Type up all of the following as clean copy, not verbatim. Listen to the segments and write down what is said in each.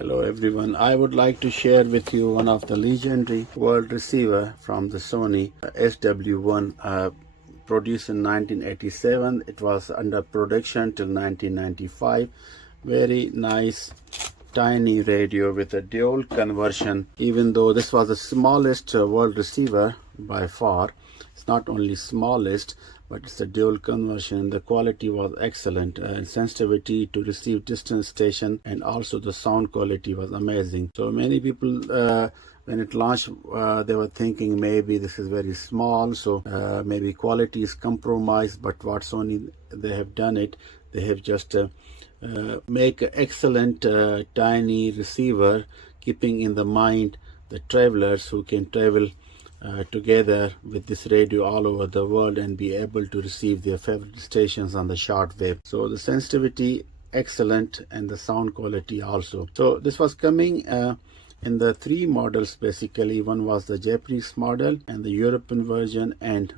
Hello everyone. I would like to share with you one of the legendary world receiver from the Sony SW1 produced in 1987. It was under production till 1995. Very nice tiny radio with a dual conversion. Even though this was the smallest world receiver by far, it's not only smallest, but it's a dual conversion. The quality was excellent, sensitivity to receive distance station, and also the sound quality was amazing. So many people when it launched, they were thinking maybe this is very small, so maybe quality is compromised. But what Sony, they have done it, they have just make an excellent tiny receiver, keeping in the mind the travelers who can travel together with this radio all over the world and be able to receive their favorite stations on the shortwave. So the sensitivity excellent, and the sound quality also. So this was coming in the three models basically. One was the Japanese model and the European version, and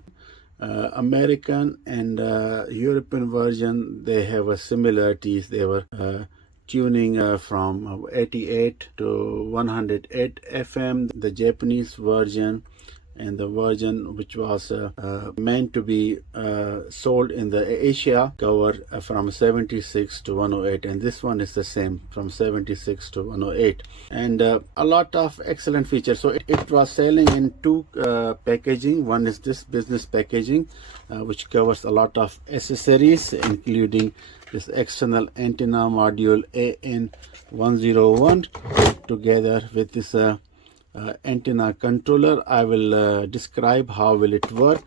American and European version, they have a similarities. They were tuning from 88 to 108 FM. The Japanese version and the version which was meant to be sold in the Asia cover from 76 to 108, and this one is the same from 76 to 108, and a lot of excellent features. So it was selling in two packaging. One is this business packaging which covers a lot of accessories, including this external antenna module AN101 together with this antenna controller. I will describe how will it work,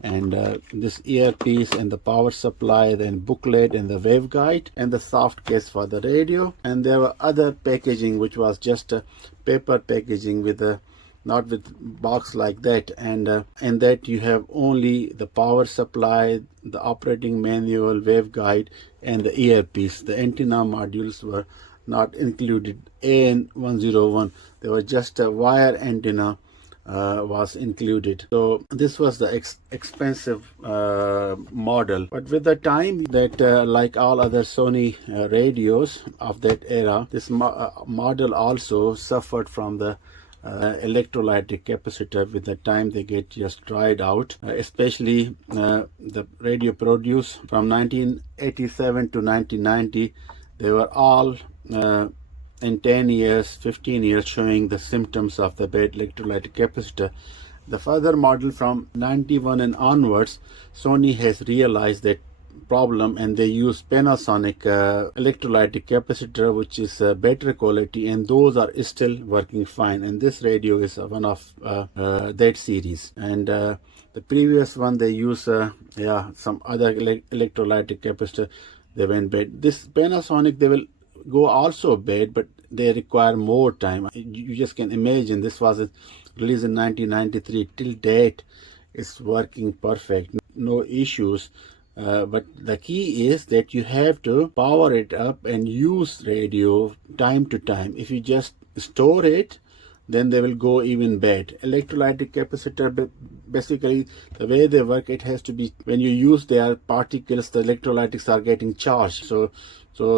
and this earpiece and the power supply, then booklet and the waveguide and the soft case for the radio. And there were other packaging which was just a paper packaging with a not with box like that, and that you have only the power supply, the operating manual, waveguide and the earpiece. The antenna modules were not included. AN101, there was just a wire antenna was included. So this was the expensive model, but with the time that like all other Sony radios of that era, this model also suffered from the electrolytic capacitor. With the time they get just dried out, especially the radio produced from 1987 to 1990, they were all in 10 years, 15 years showing the symptoms of the bad electrolytic capacitor. The further model from 91 and onwards, Sony has realized that problem, and they use Panasonic electrolytic capacitor, which is better quality, and those are still working fine. And this radio is one of that series. And the previous one, they use some other electrolytic capacitor, they went bad. This Panasonic, they will go also bad, but they require more time. You just can imagine, this was released in 1993. Till date it's working perfect, no issues. But the key is that you have to power it up and use radio time to time. If you just store it, then they will go even bad. Electrolytic capacitor, basically the way they work, it has to be, when you use their particles, the electrolytics are getting charged. So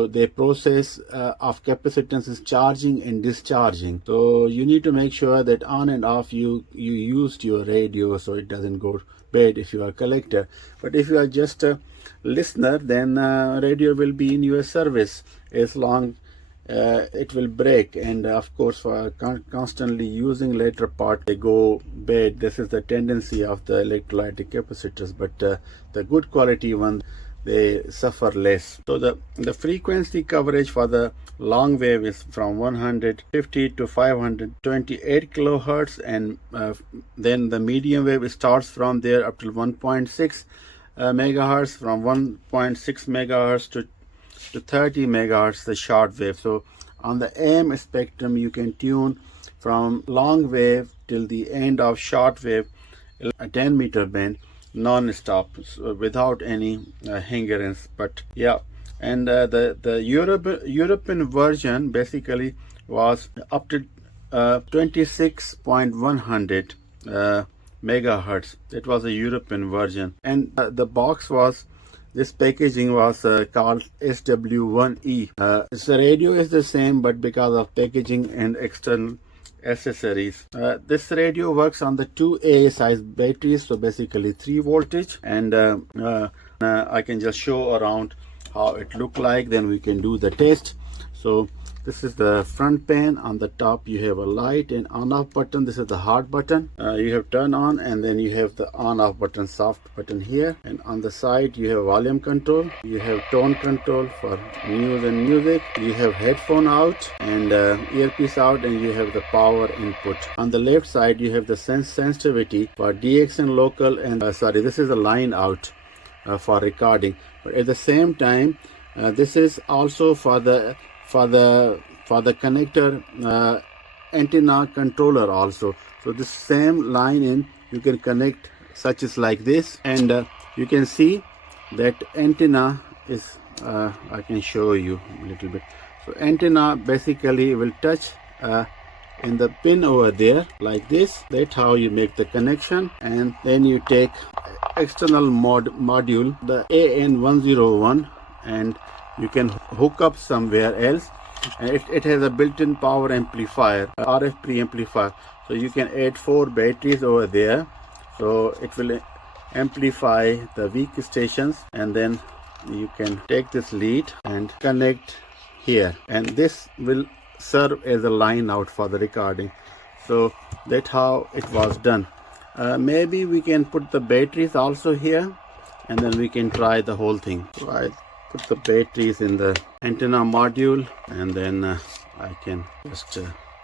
the process of capacitance is charging and discharging. So you need to make sure that on and off you used your radio, so it doesn't go bad if you are a collector. But if you are just a listener, then radio will be in your service as long it will break. And of course, for constantly using later part, they go bad. This is the tendency of the electrolytic capacitors, but the good quality one, they suffer less. So the frequency coverage for the long wave is from 150 to 528 kilohertz, and then the medium wave starts from there up to 1.6 megahertz, from 1.6 megahertz to 30 megahertz, the short wave. So on the AM spectrum, you can tune from long wave till the end of short wave, a 10 meter band, non-stop, so without any hindrance. But yeah, and the European version basically was up to 26.100 megahertz. It was a European version, and the box was This packaging was called SW1E. The radio is the same, but because of packaging and external accessories. This radio works on the 2A size batteries, so basically 3 voltage, and I can just show around how it look like, then we can do the test. So this is the front pane. On the top you have a light and on off button. This is the hard button. You have turn on, and then you have the on off button, soft button here, and on the side you have volume control, you have tone control for news and music, you have headphone out and earpiece out, and you have the power input. On the left side you have the sensitivity for DX and local, and this is a line out for recording, but at the same time this is also for the connector antenna controller also. So this same line in you can connect such as like this, and you can see that antenna is I can show you a little bit. So antenna basically will touch in the pin over there like this. That's how you make the connection, and then you take external module, the AN101, and you can hook up somewhere else, and it has a built-in power amplifier, RF preamplifier, so you can add 4 batteries over there, so it will amplify the weak stations, and then you can take this lead and connect here, and this will serve as a line out for the recording. So that's how it was done. Maybe we can put the batteries also here, and then we can try the whole thing. So I put the batteries in the antenna module, and then I can just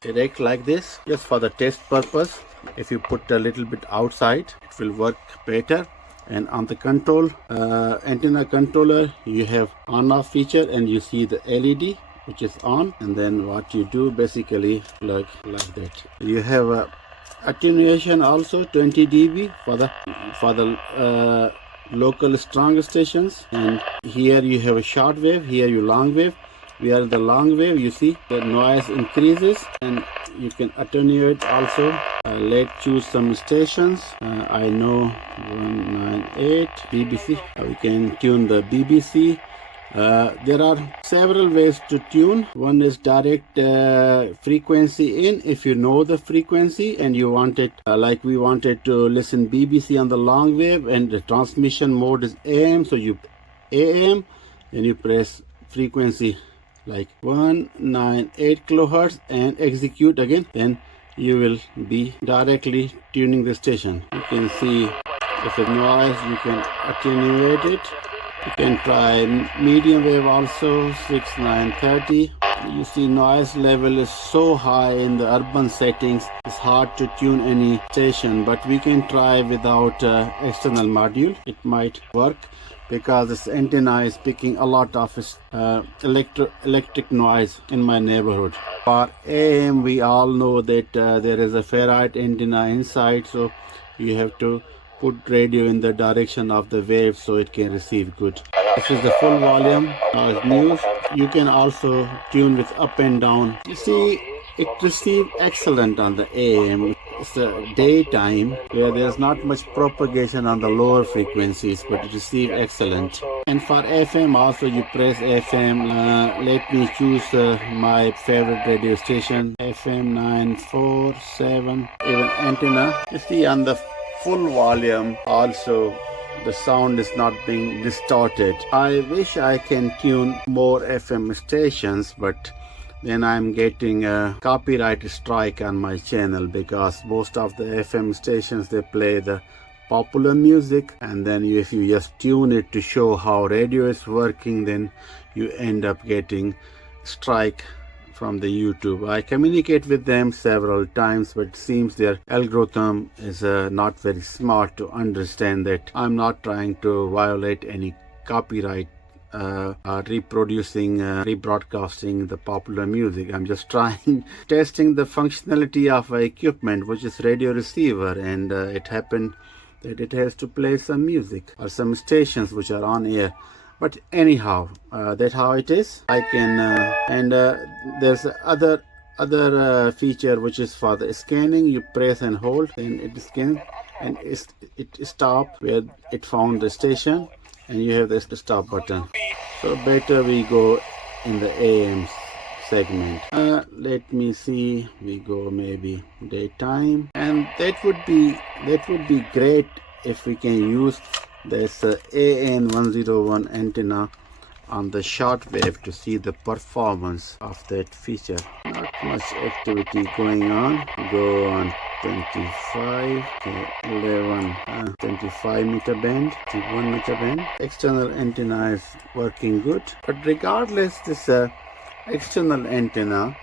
erect like this, just for the test purpose. If you put a little bit outside, it will work better. And on the control antenna controller, you have on off feature, and you see the LED which is on, and then what you do basically like that. You have a attenuation also 20 dB for the local strong stations, and here you have a short wave, here you long wave. We are in the long wave, you see the noise increases, and you can attenuate also. Let's choose some stations. I know 198 BBC. We can tune the BBC. There are several ways to tune. One is direct frequency in. If you know the frequency and you want it, like we wanted to listen BBC on the long wave, and the transmission mode is AM, so you AM, and you press frequency like 198 kilohertz and execute again, then you will be directly tuning the station. You can see if it's noise, you can attenuate it. You can try medium wave also, 6930. You see noise level is so high in the urban settings, it's hard to tune any station, but we can try without external module. It might work because this antenna is picking a lot of electric noise in my neighborhood. For AM, we all know that there is a ferrite antenna inside, so you have to put radio in the direction of the wave so it can receive good. This is the full volume noise news. You can also tune with up and down. You see, it receives excellent on the AM. It's the daytime where there's not much propagation on the lower frequencies, but it receives excellent. And for FM also, you press FM. Let me choose my favorite radio station, FM 947, even antenna. You see on the full volume also the sound is not being distorted. I wish I can tune more FM stations, but then I'm getting a copyright strike on my channel because most of the FM stations, they play the popular music, and then if you just tune it to show how radio is working, then you end up getting strike from the YouTube. I communicate with them several times, but it seems their algorithm is not very smart to understand that I'm not trying to violate any copyright rebroadcasting the popular music. I'm just testing the functionality of equipment, which is radio receiver, and it happened that it has to play some music or some stations which are on air. But anyhow, that's how it is. I can there's other feature which is for the scanning. You press and hold, and it scans, and it stops where it found the station. and you have this stop button. So better we go in the AM segment. Let me see, we go maybe daytime, and that would be great if we can use this AN101 antenna on the shortwave to see the performance of that feature. Not much activity going on. Go on 25, okay, 11, 25 meter band, 1 meter band. External antenna is working good, but regardless, this external antenna,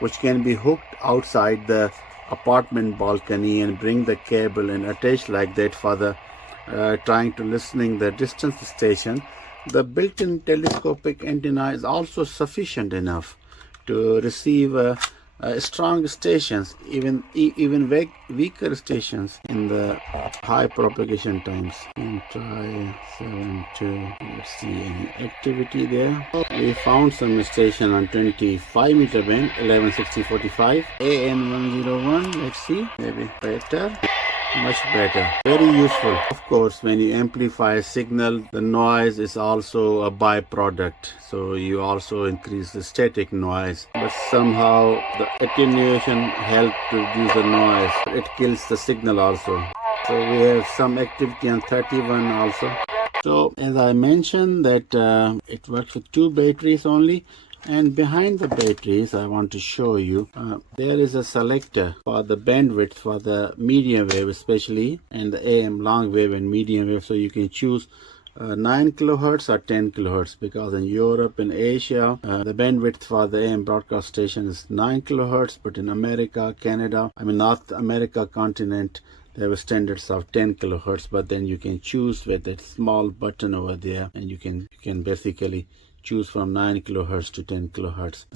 which can be hooked outside the apartment balcony and bring the cable and attach like that for the trying to listening the distance station, the built-in telescopic antenna is also sufficient enough to receive strong stations, even weaker stations in the high propagation times. And try 72. Let's see any activity there. We found some station on 25 meter band, 1160-45, AN101. Let's see, maybe better. Much better, very useful. Of course, when you amplify a signal, the noise is also a byproduct, so you also increase the static noise, but somehow the attenuation helps to reduce the noise. It kills the signal also. So we have some activity on 31 also. So as I mentioned that it works with 2 batteries only. And behind the batteries, I want to show you, there is a selector for the bandwidth for the medium wave especially, and the AM long wave and medium wave. So you can choose 9 kilohertz or 10 kilohertz, because in Europe and Asia, the bandwidth for the AM broadcast station is 9 kilohertz, but in America, Canada, North America continent, they have standards of 10 kilohertz, but then you can choose with that small button over there, and you can basically choose from 9 kilohertz to 10 kilohertz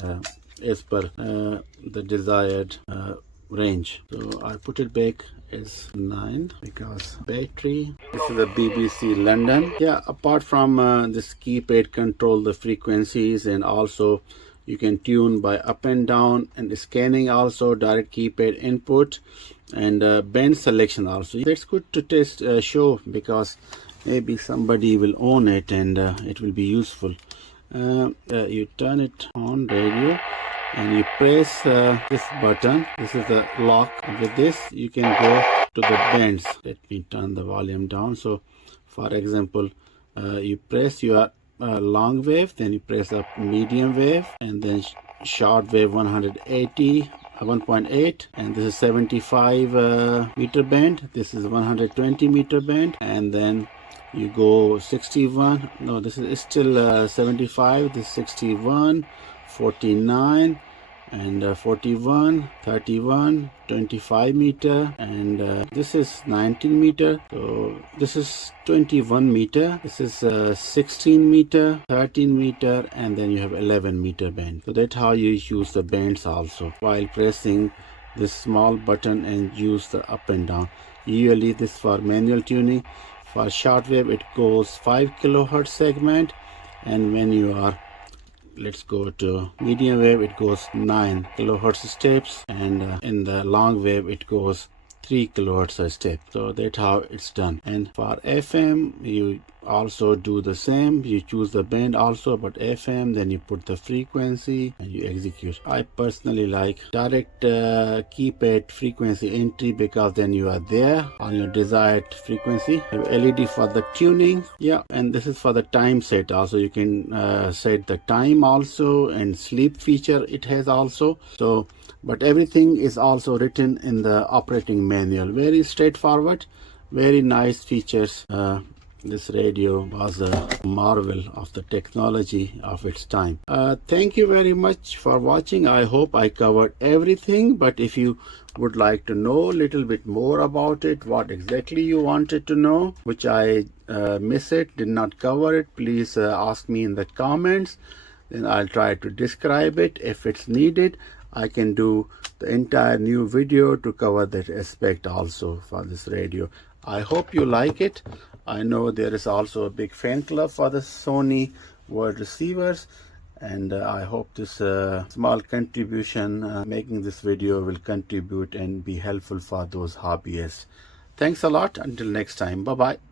as per the desired range. So I put it back as 9 because battery. This is the BBC London. Yeah, apart from this keypad control the frequencies, and also you can tune by up and down, and scanning also, direct keypad input, and band selection also. That's good to test show, because maybe somebody will own it and it will be useful. You turn it on radio and you press this button. This is the lock. With this you can go to the bands. Let me turn the volume down. So for example, you press your long wave, then you press up medium wave, and then short wave 180 1.8, and this is 75 meter band. This is 120 meter band, and then you go 61. No, this is still 75. This is 61, 49, and 41, 31, 25 meter, and this is 19 meter. So this is 21 meter. This is 16 meter, 13 meter, and then you have 11 meter band. So that's how you use the bands also while pressing this small button and use the up and down. Usually this for manual tuning. For shortwave it goes 5 kilohertz segment, and when you are, let's go to medium wave, it goes 9 kilohertz steps, and in the long wave it goes 3 kilohertz a step. So that's how it's done. And for FM you also do the same. You choose the band also, but FM, then you put the frequency and you execute. I personally like direct keypad frequency entry, because then you are there on your desired frequency. You have LED for the tuning. Yeah, and this is for the time set also. You can set the time also, and sleep feature it has also. So but everything is also written in the operating manual. Very straightforward, very nice features. This radio was a marvel of the technology of its time. Thank you very much for watching. I hope I covered everything, but if you would like to know a little bit more about it, what exactly you wanted to know, which I miss it, did not cover it, please ask me in the comments. Then I'll try to describe it. If it's needed, I can do the entire new video to cover that aspect also for this radio. I hope you like it. I know there is also a big fan club for the Sony world receivers, and I hope this small contribution making this video will contribute and be helpful for those hobbyists. Thanks a lot. Until next time. Bye bye.